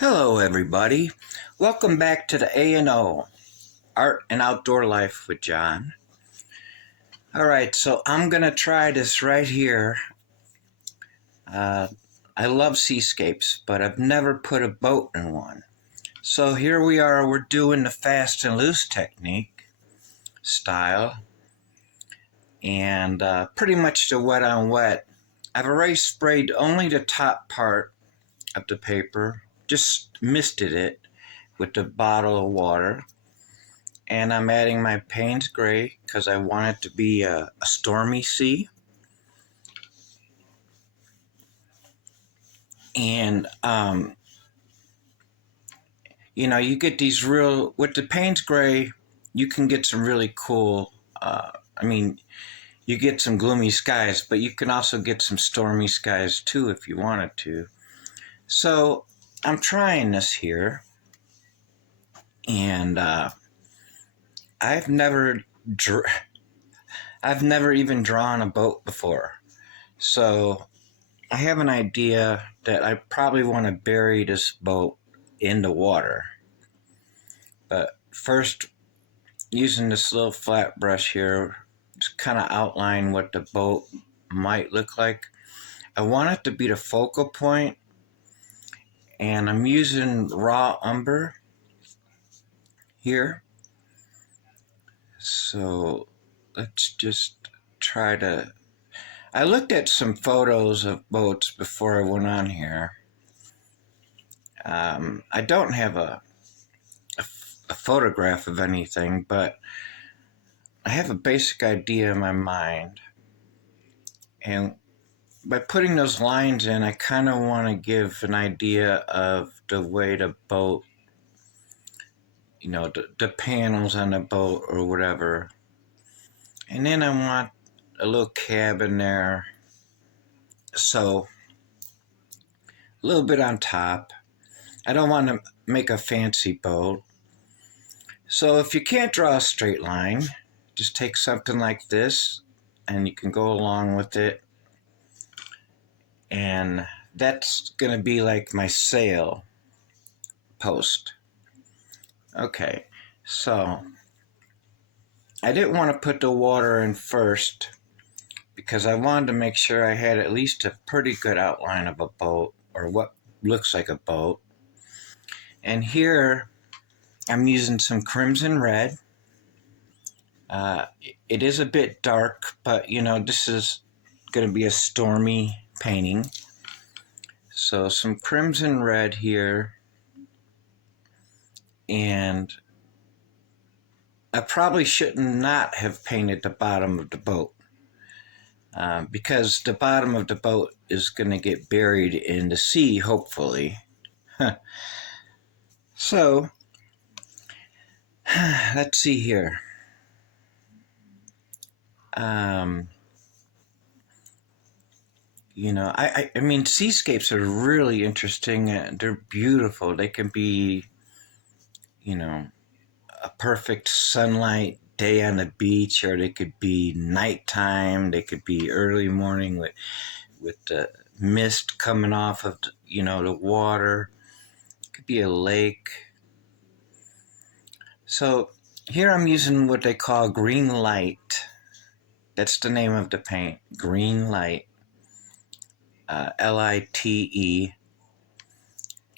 Hello everybody. Welcome back to the A&O Art and Outdoor Life with John. Alright, so I'm going to try this right here. I love seascapes, but I've never put a boat in one. So here we are, we're doing the fast and loose technique style. And pretty much the wet on wet. I've already sprayed only the top part of the paper, just misted it with a bottle of water. And I'm adding my Payne's Gray because I want it to be a stormy sea. And, you get these with the Payne's Gray, you can get some really cool, you get some gloomy skies, but you can also get some stormy skies too if you wanted to. So I'm trying this here. And I've never even drawn a boat before, so I have an idea that I probably want to bury this boat in the water. But first, using this little flat brush here, just kind of outline what the boat might look like. I want it to be the focal point, and I'm using raw umber here. So let's just try to... I looked at some photos of boats before I went on here. I don't have a photograph of anything, but I have a basic idea in my mind. And by putting those lines in, I kind of want to give an idea of the way the boat, the panels on the boat or whatever. And then I want a little cabin there. So a little bit on top. I don't want to make a fancy boat. So if you can't draw a straight line, just take something like this and you can go along with it. And that's going to be like my sail post. Okay, so I didn't want to put the water in first because I wanted to make sure I had at least a pretty good outline of a boat, or what looks like a boat. And here I'm using some crimson red. It is a bit dark, but this is going to be a stormy painting. So some crimson red here. And I probably should not have painted the bottom of the boat because the bottom of the boat is going to get buried in the sea, hopefully. So, let's see here. I mean, seascapes are really interesting. They're beautiful. They can be, a perfect sunlight day on the beach, or they could be nighttime. They could be early morning with the mist coming off of the water. It could be a lake. So here I'm using what they call green light. That's the name of the paint, green light, Lite.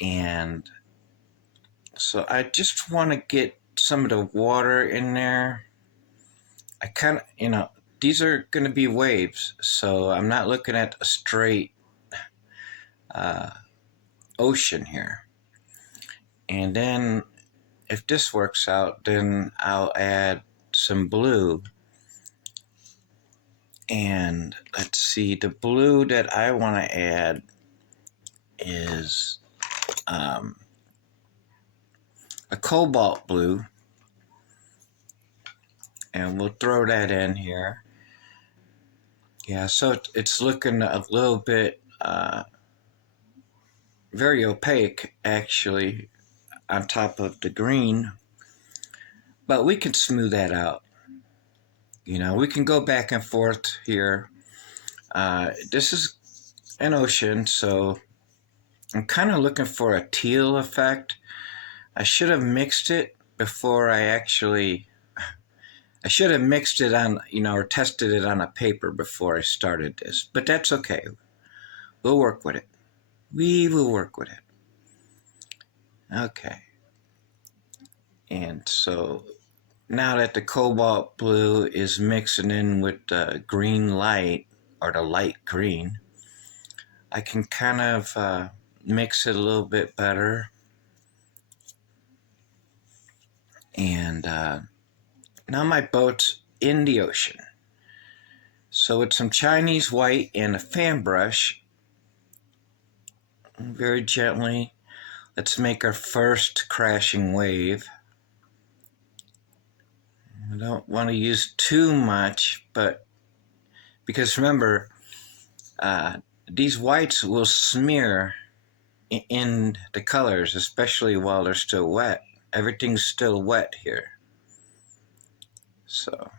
And so I just want to get some of the water in there. I kind of, these are going to be waves, so I'm not looking at a straight ocean here. And then if this works out, then I'll add some blue. And let's see, the blue that I want to add is a cobalt blue. And we'll throw that in here. Yeah, so it's looking a little bit very opaque, actually, on top of the green. But we can smooth that out. We can go back and forth here. This is an ocean, so I'm kind of looking for a teal effect. I should have mixed it before I should have mixed it on, or tested it on a paper before I started this, but that's okay. We'll work with it. We will work with it. Okay. And so now that the cobalt blue is mixing in with the green light, or the light green, I can kind of mix it a little bit better. And now my boat's in the ocean. So with some Chinese white and a fan brush, very gently, let's make our first crashing wave. I don't want to use too much, but because remember, these whites will smear in the colors, especially while they're still wet. Everything's still wet here. So,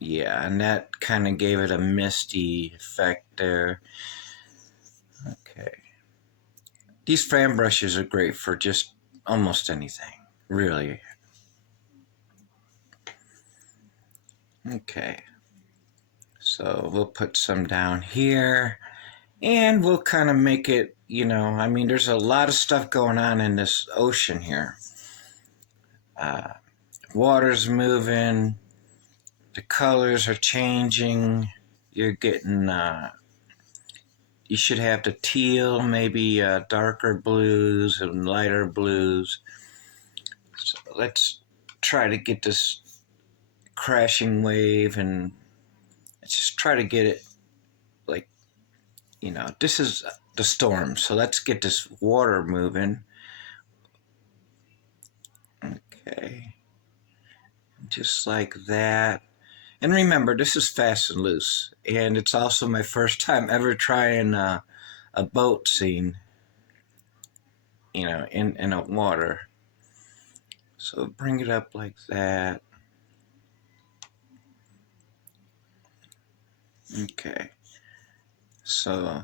yeah, and that kind of gave it a misty effect there. Okay. These fan brushes are great for just almost anything, really. Okay. So we'll put some down here, and we'll kind of make it, there's a lot of stuff going on in this ocean here. Water's moving, the colors are changing. You're getting, you should have the teal, maybe darker blues and lighter blues. So let's try to get this crashing wave, and let's just try to get it like, this is the storm, so let's get this water moving. Okay, just like that. And remember, this is fast and loose, and it's also my first time ever trying a boat scene, in a water. So bring it up like that. Okay. So,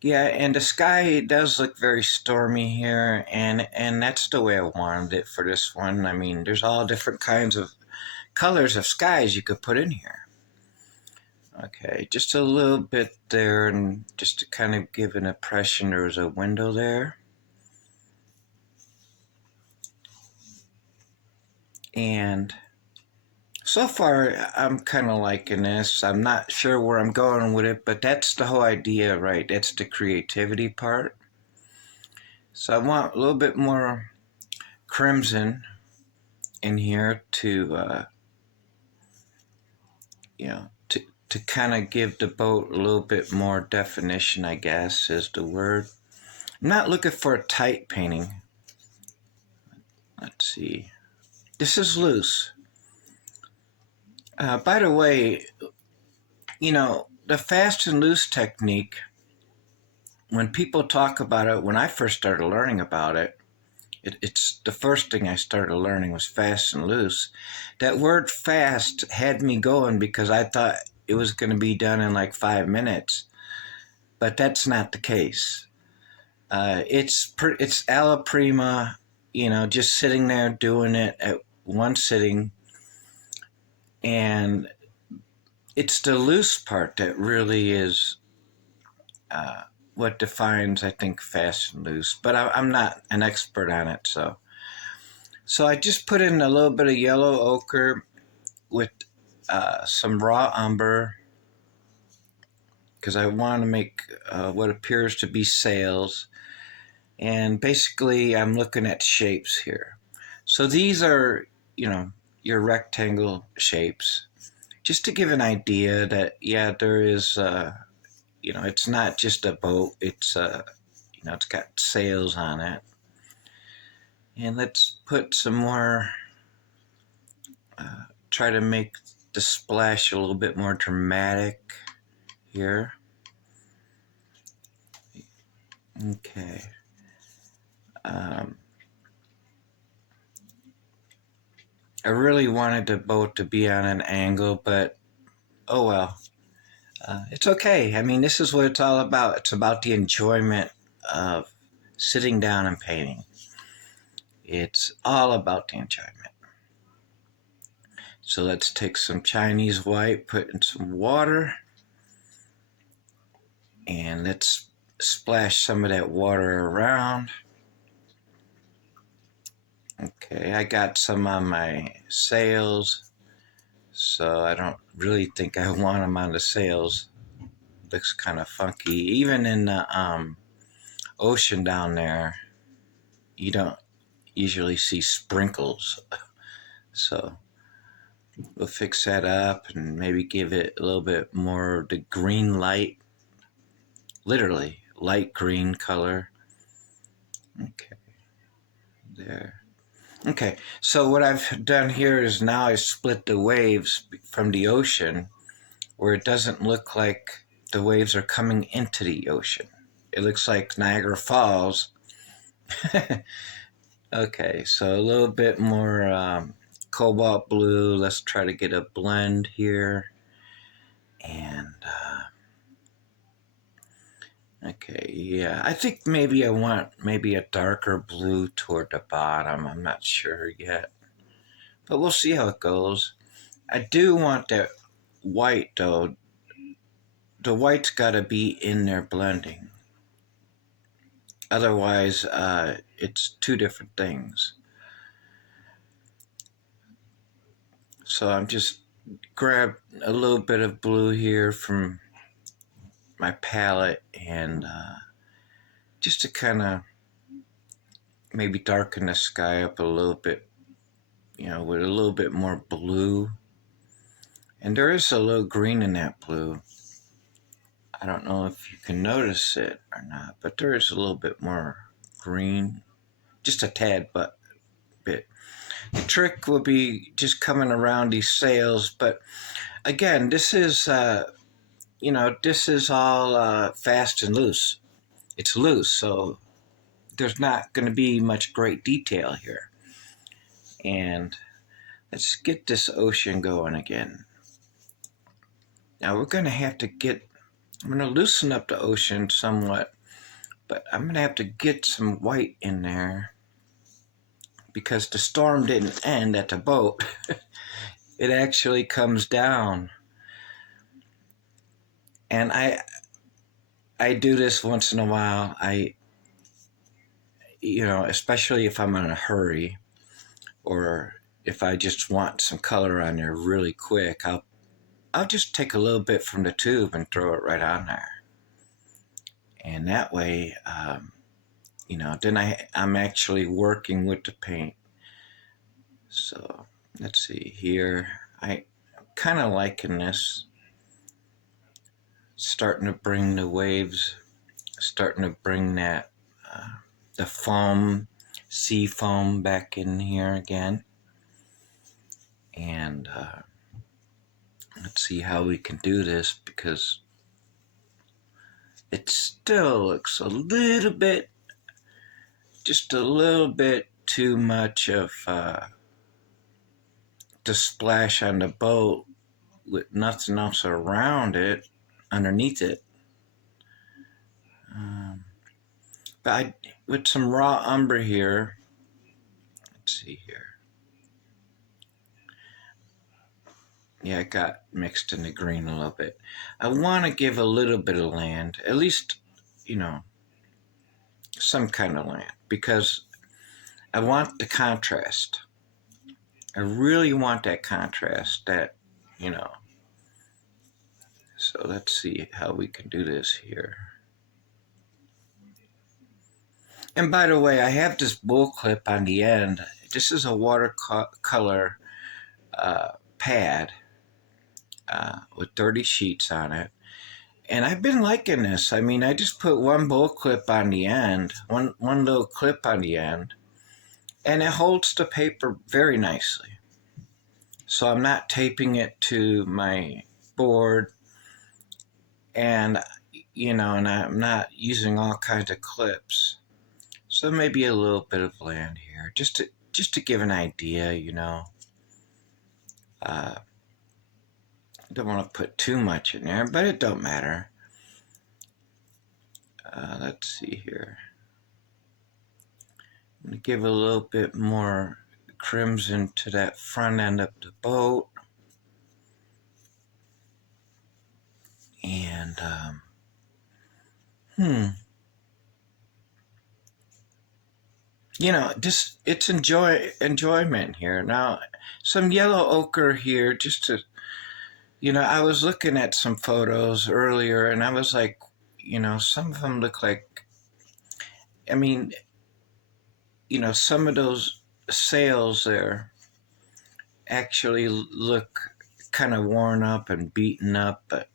yeah, and the sky does look very stormy here, and that's the way I wanted it for this one. I mean, there's all different kinds of colors of skies you could put in here. Okay, just a little bit there, and just to kind of give an impression there was a window there. And so far, I'm kind of liking this. I'm not sure where I'm going with it, but that's the whole idea, right? That's the creativity part. So I want a little bit more crimson in here to, to kind of give the boat a little bit more definition, I guess, is the word. I'm not looking for a tight painting. Let's see. This is loose. By the way, the fast and loose technique, when people talk about it, when I first started learning about it, it's the first thing I started learning was fast and loose. That word fast had me going because I thought it was going to be done in like 5 minutes, but that's not the case. It's alla prima, just sitting there doing it at one sitting, and it's the loose part that really is what defines, I think, fast and loose. But I'm not an expert on it, so I just put in a little bit of yellow ochre with some raw umber, because I want to make what appears to be sails. And basically, I'm looking at shapes here. So these are, your rectangle shapes, just to give an idea that, yeah, there is, it's not just a boat. It's, it's got sails on it. And let's put some more, try to make the splash a little bit more dramatic here. Okay. I really wanted the boat to be on an angle, but oh well. It's okay. I mean, this is what it's all about. It's about the enjoyment of sitting down and painting. It's all about the enjoyment. So let's take some Chinese white, put in some water, and let's splash some of that water around. Okay, I got some on my sails, so I don't really think I want them on the sails. Looks kind of funky. Even in the ocean down there, you don't usually see sprinkles. So we'll fix that up and maybe give it a little bit more of the green light, literally light green color. Okay, there. Okay, so what I've done here is now I split the waves from the ocean where it doesn't look like the waves are coming into the ocean. It looks like Niagara Falls. Okay, so a little bit more cobalt blue. Let's try to get a blend here. And, okay, yeah, I think maybe I want maybe a darker blue toward the bottom. I'm not sure yet. But we'll see how it goes. I do want that white, though. The white's got to be in there blending. Otherwise, it's two different things. So I'm just grab a little bit of blue here from my palette and just to kind of maybe darken the sky up a little bit, you know, with a little bit more blue. And there is a little green in that blue. I don't know if you can notice it or not, but there is a little bit more green, just a tad bit. The trick will be just coming around these sails, but again, this is, this is all fast and loose. It's loose, so there's not going to be much great detail here. And let's get this ocean going again. Now we're going to have to I'm going to loosen up the ocean somewhat, but I'm going to have to get some white in there because the storm didn't end at the boat. It actually comes down. And I do this once in a while. Especially if I'm in a hurry or if I just want some color on there really quick, I'll just take a little bit from the tube and throw it right on there. And that way, then I'm actually working with the paint. So let's see here. I'm kind of liking this. Starting to bring the waves, starting to bring that, the foam, sea foam back in here again. And let's see how we can do this because it still looks just a little bit too much of the splash on the boat with nothing else around it, underneath it. But with some raw umber here, let's see here. Yeah, it got mixed in the green a little bit. I want to give a little bit of land, at least, some kind of land, because I want the contrast. I really want that contrast, So let's see how we can do this here. And by the way, I have this bull clip on the end. This is a watercolor pad with 30 sheets on it. And I've been liking this. I mean, I just put one bull clip on the end, one little clip on the end, and it holds the paper very nicely. So I'm not taping it to my board, and and I'm not using all kinds of clips. So maybe a little bit of land here, just to give an idea, I don't want to put too much in there, but it don't matter. let's see here. I'm going to give a little bit more crimson to that front end of the boat. And, you know, just it's enjoyment here. Now, some yellow ochre here, just to, you know, I was looking at some photos earlier, and I was like, you know, some of them look like, I mean, you know, some of those sails there actually look kind of worn up and beaten up, but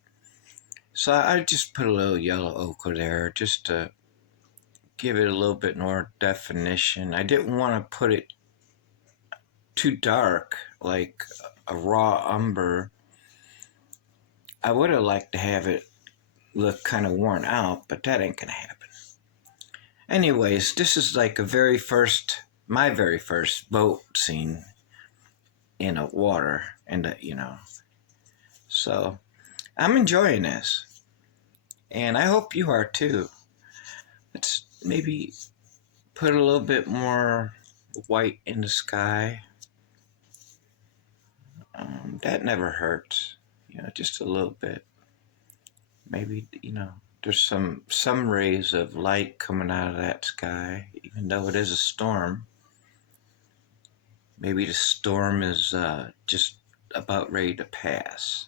so I just put a little yellow ochre there just to give it a little bit more definition. I didn't want to put it too dark like a raw umber. I would have liked to have it look kind of worn out, but that ain't gonna happen. Anyways, this is like my very first boat scene in a water, and you know, so I'm enjoying this, and I hope you are too. Let's maybe put a little bit more white in the sky. That never hurts, you know, just a little bit. Maybe, you know, there's some rays of light coming out of that sky, even though it is a storm. Maybe the storm is just about ready to pass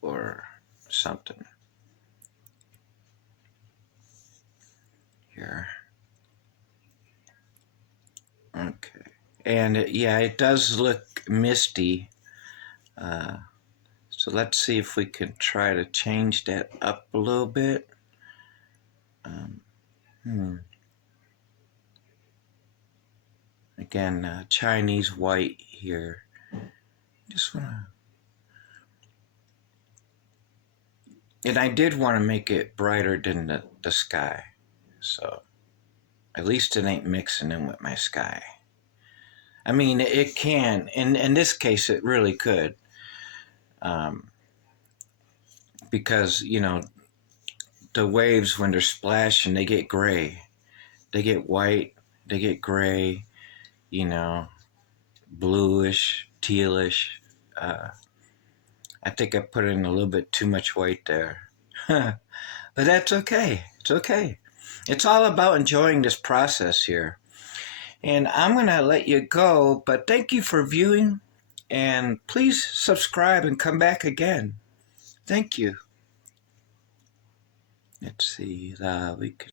or something. Here. Okay. And yeah, it does look misty. So let's see if we can try to change that up a little bit. Again, Chinese white here. Just want to... And I did want to make it brighter than the sky. So at least it ain't mixing in with my sky. I mean, it can. In this case, it really could. Because, you know, the waves, when they're splashing, they get gray. They get white. They get gray, you know, bluish, tealish. I think I put in a little bit too much white there. But that's okay. It's okay. It's all about enjoying this process here. And I'm going to let you go, but thank you for viewing. And please subscribe and come back again. Thank you. Let's see. We could